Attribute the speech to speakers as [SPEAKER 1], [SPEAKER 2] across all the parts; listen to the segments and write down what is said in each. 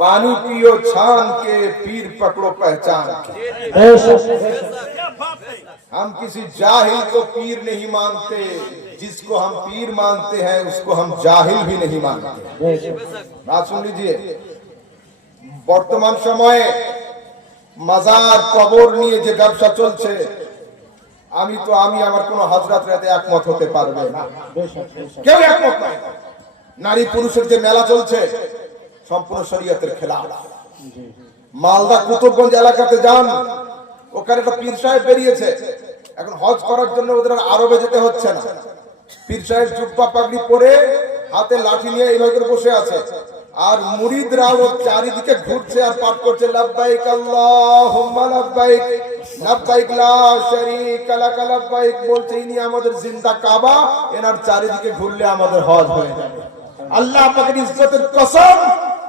[SPEAKER 1] पानी पियो छान के पीर पकड़ो पहचान के
[SPEAKER 2] বেশ, বেশ।
[SPEAKER 1] हम किसी जाहिल को पीर नहीं मानते जिसको हम पीर मानते हैं उसको हम जाहिल भी नहीं मानते
[SPEAKER 2] বেশ।
[SPEAKER 1] बात सुन लीजिए বর্তমান সময়ে মাজার কবর নিয়ে যে ব্যবসা চলছে আমি তো আমি আমার কোন হাজরাত রাতে একমত হতে পারবে না
[SPEAKER 2] বেশ, বেশ।
[SPEAKER 1] কেউ একমত নাই নারী পুরুষের যে মেলা চলছে সম্পূর্ণ শরীয়তের খেলা মালদা কুতুবগঞ্জ এলাকাতে যান, ওখানে একটা পীর সাহেব বেরিয়েছে। এখন হজ করার জন্য ওদের আর আরবে যেতে হচ্ছে না। পীর সাহেব জুব্বা পাগড়ি পরে হাতে লাঠি নিয়ে এইভাবে বসে আছে। আর মুরিদরা ও চারিদিকে ঘুরছে আর পাঠ করছে, লাব্বাইক আল্লাহুম্মা, লাব্বাইক লাব্বাইক লা শারীকা লাক, লাব্বাইক, বলছে, ইনি আমাদের জিন্দা কাবা, এনার চারিদিকে ঘুরলে আমাদের হজ হয়ে যাবে। আল্লাহ আপনাকে ইজ্জতের কসম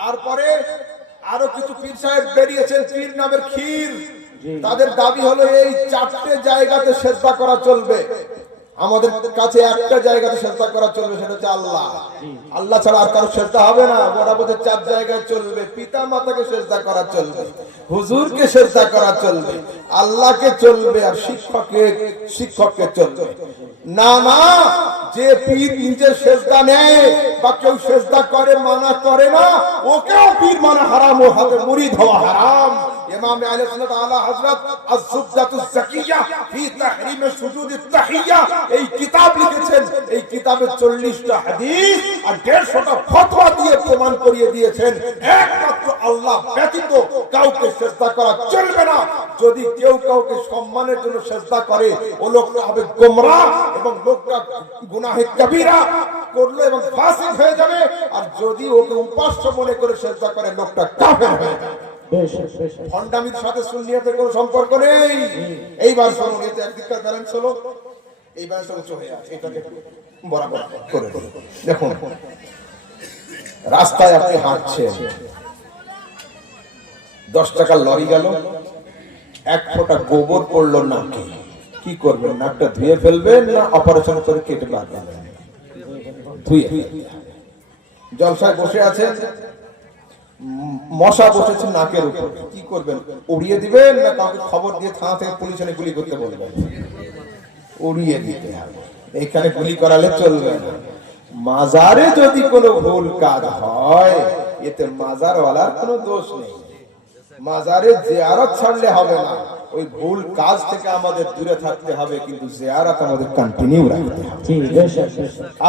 [SPEAKER 1] তারপরে আরও কিছু পীর সাহেব বেরিয়েছেন পীর নামের ক্ষীর। তাদের দাবি হলো এই চারটে জায়গাতে সেজদা করা চলবে। আমাদের কাছে একটা জায়গাতে সেজদা করা চলবে সেটা হচ্ছে আল্লাহ। আল্লাহ ছাড়া আর কারও সেজদা হবে না। বোধ চার জায়গায় চলবে। পিতা মাতাকে সেজদা করা চলবে হুজুরকে সেজদা করা চলবে আল্লাহকে চলবে আর শিক্ষককে শিক্ষককে চলবে। না না যে পীর নিজে সেজদা নেয় বা কেউ সেজদা করে, মানা করে না, ওকেও পীর মানা হারাম ও হাতে মুরিদ হওয়া হারাম। এই এই কিতাবে 40টা হাদিস আর 150টা ফতোয়া দিয়ে করিয়ে দিয়েছেন। কাউকে সেজদা করা চলবে না। যদি কেউ কাউকে সম্মানের জন্য সেজদা করে, ও লোকটা হবে গোমরাহ এবং লোকটা গুনাহে কবিরা করল এবং ফাসিক হয়ে যাবে। আর যদি ওকে উপাস্য মনে করে সেজদা করে, লোকটা কাফের হয়ে যাবে। কোনো সম্পর্ক নেই। ব্যালেন্স দেখুন রাস্তায় দশ টাকার লরি গেল। এক ফোঁটা গোবর পড়ল নাকে। কি করবেন নাকটা ধুয়ে ফেলবেন না অপারেশন করে কেটে ধুয়ে জলসায় বসে উম, মশা বসেছে নাকের উপর। কি করবেন উড়িয়ে দিবেন না কাউকে খবর দিয়ে থানা থেকে পুলিশ এনে গুলি করতে বলবেন? উড়িয়ে দিতে হবে। এখানে গুলি করালে চলবে না। মাজারে যদি কোনো ভুল কাজ হয় এতে মাজারওয়ালার কোনো দোষ নেই। মাজারে জিয়ারত ছাড়লে হবে না। ওই ভুল কাজ থেকে আমাদের দূরে থাকতে হবে কিন্তু জিয়ারত আমাদের কন্টিনিউ রাখতে হবে।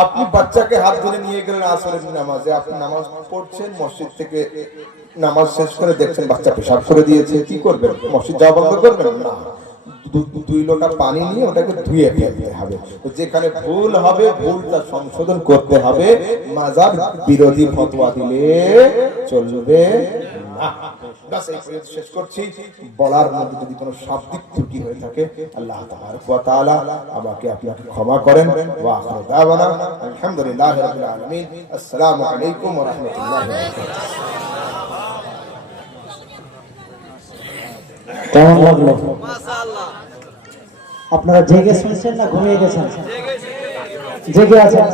[SPEAKER 1] আপনি বাচ্চাকে হাত ধরে নিয়ে গেলেন আসরের নামাজে আপনি নামাজ পড়ছেন মসজিদ থেকে নামাজ শেষ করে দেখছেন বাচ্চা পেশাব করে দিয়েছে কি করবেন? মসজিদ যাওয়া বন্ধ করবেন? না। দুই লোটা পানি নিয়ে ওটাকে ধুয়ে ফেলতে হবে। যেখানে ভুল হবে ভুলটা সংশোধন করতে হবে। মাজার বিরোধী ফতোয়া দিলে চলবে শেষ করছি। বলার মধ্যে যদি কোনো শাব্দিক ত্রুটি হয়ে থাকে আল্লাহ তাবারক ওয়া তাআলা আমাকে আপনাকে ক্ষমা করেন। ওয়া আখিরু দাওয়ানা। আলহামদুলিল্লাহি রাব্বিল আলামিন। আসসালামু আলাইকুম ওয়া রাহমাতুল্লাহি ওয়া বারাকাতুহু।
[SPEAKER 2] কেমন লাগল? আপনারা জেগে শুনছেন না ঘুমিয়ে গেছেন? জেগে আছেন?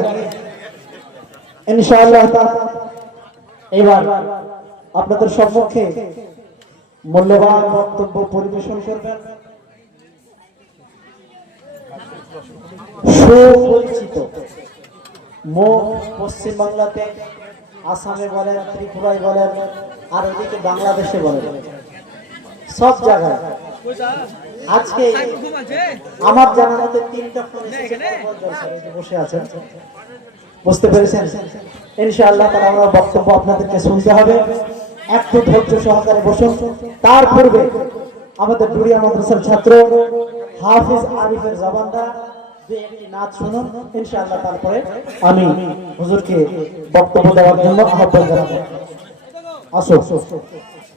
[SPEAKER 2] ইনশাআল্লাহ এবার আপনাদের সম্মুখে মূল্যবান বক্তব্য পরিবেশন করবেন। সুপরিচিত মুখ পশ্চিমবাংলাতে আসামে বলেন, ত্রিপুরায় বলেন, আর ওদিকে বাংলাদেশে বলেন। সব জায়গায় আজকে আমার জানা মতে তিনটা ফোন বসে আছেন বুঝতে পেরেছেন? ইনশাআল্লাহ তারা আমার বক্তব্য আপনাদেরকে শুনতে হবে। একটু ধৈর্য সহকারে বসুন। তার পূর্বে আমাদের ডুরিয়া মাদ্রাসার ছাত্র হাফিজ আরিফের জবানদা দুই নাচ শুনুন ইনশাআল্লাহ তারপরে আমি হুজুরকে বক্তব্য দেওয়ার জন্য আহ্বান জানাব। আসো।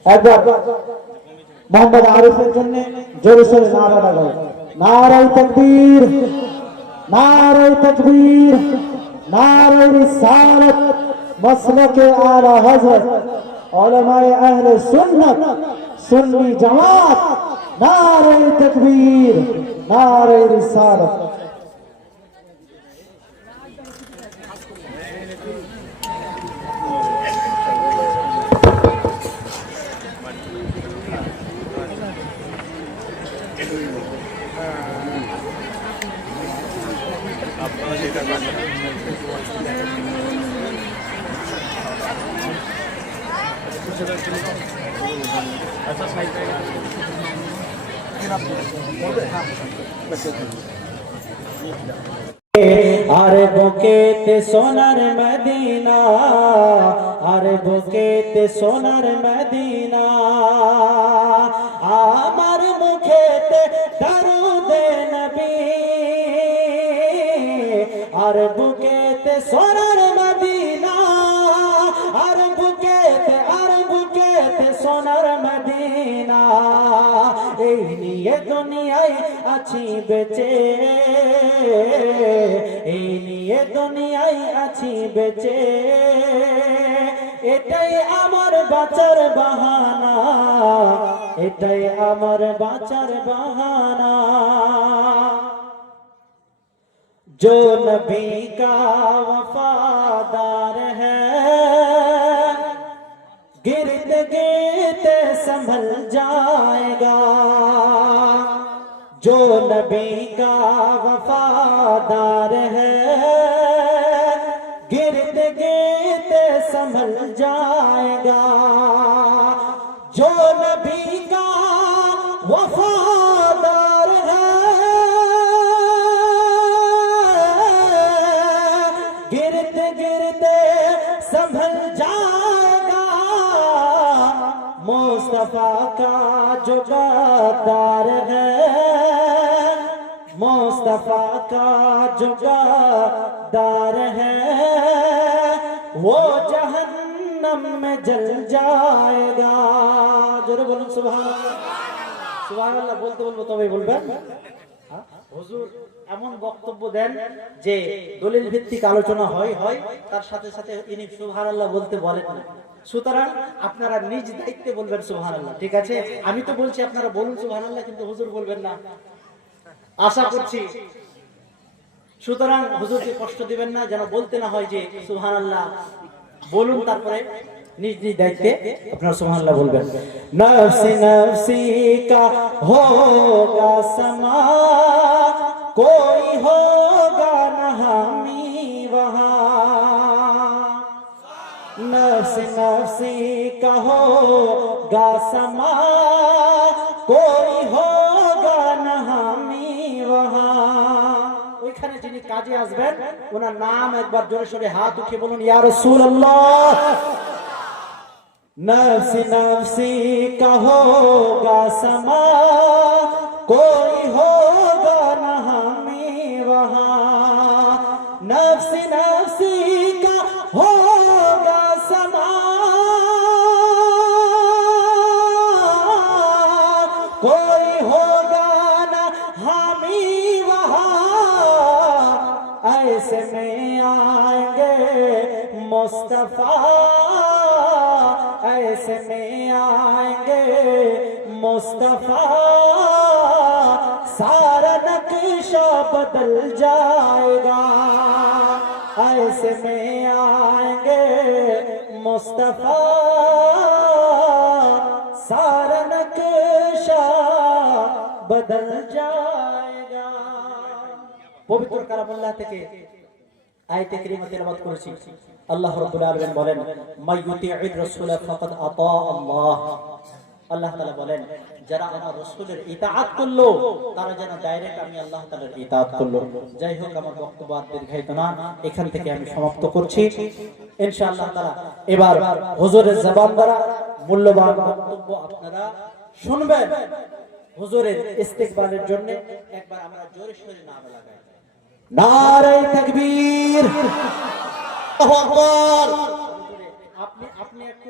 [SPEAKER 2] একবার মোহাম্মদ আরিফের জন্য জোরে সোরে নারা লাগাও নারাই তকবীর নারাই তকবীর নারাই রিসালাত মসলকে আলা হযরত উলামায়ে আহলে সুন্নাত সুন্নি জামাত নারাই তকবীর নারাই রিসালাত
[SPEAKER 3] আর বুকেতে সোনার মদিনা আর বুকেতে সোনার মদিনা নিয়ে দুনিয়ায় আছি বেঁচে এই নিয়ে দুনিয়ায় আছি বেঁচে এটাই আমার বাঁচার বাহানা এটাই আমার বাঁচার বাহানা जो नबी का वफादार है دیتے سنبھل جائے گا۔ جو نبی کا وفادار ہے، گرد گیتے سنبھل جائے گا۔ جو نبی کا وفادار ہے، گرد گرد سنبھل جائے گا۔ مصطفیٰ کا হ্যাঁ। হ্যাঁ। হ্যাঁ, এমন বক্তব্য দেন যে দলিল ভিত্তিক আলোচনা হয় হয়, তার সাথে সাথে ইনি সুবহানাল্লাহ বলতে বলেন না। সুতরাং আপনারা নিজ দায়িত্বে বলবেন সুহান আল্লাহ ঠিক আছে? আমি তো বলছি আপনারা বলুন সুহান আল্লাহ কিন্তু হুজুর বলবেন না। আশা করছি। সুতরাং হুজুরকে কষ্ট দিবেন না, যেন বলতে না হয় যে সুহান আল্লাহ বলুন তারপরে নিজ নিজ দায়িত্বে আপনারা সুহান আল্লাহ বলবেন। নফসি নফসি কা হোগা সমা, কোই হোগা না হাম नफ्सी कहोगा समा कोई होगा न हामी वहाँ ওইখানে যিনি কাজে আসবেন ওনার নাম একবার জোরে সোরে হাত উঠিয়ে বলুন ইয়া রাসূলুল্লাহ नफ्सी नफ्सी कहोगा समा कोई होगा مصطفیٰ ایسے میں آئیں گے۔ مصطفیٰ، سارا نقشہ بدل جائے گا۔ ایسے میں آئیں گے۔ مصطفیٰ، سارا نقشہ بدل جائے گا۔ وہ بھی کرم اللہ تکے۔ আয়াতে কারিমা তেলাওয়াত করেছি। আল্লাহ রাব্বুল আলামিন বলেন মাইয়ুতি'ir রাসূল ফাকাদ আতা আল্লাহ। আল্লাহ তাআলা বলেন, যারা আমার রাসূলের ইতাআত করল, তারা যেন ডাইরেক্ট আমি আল্লাহ তাআলার ইতাআত করল। যাই হোক, আমার বক্তব্য আর দীর্ঘায়িত না, এখান থেকে আমি সমাপ্ত করছি। ইনশাআল্লাহ তাআলা, এবার হুজুরের জবান দ্বারা মূল্যবান বক্তব্য আপনারা শুনবেন। হুজুরের ইস্তেকবালের জন্য একবার আমরা জোরে সোরে নাম লাগাই। নারে তাকবীর। আল্লাহু আকবার। আপনি আপনি একটু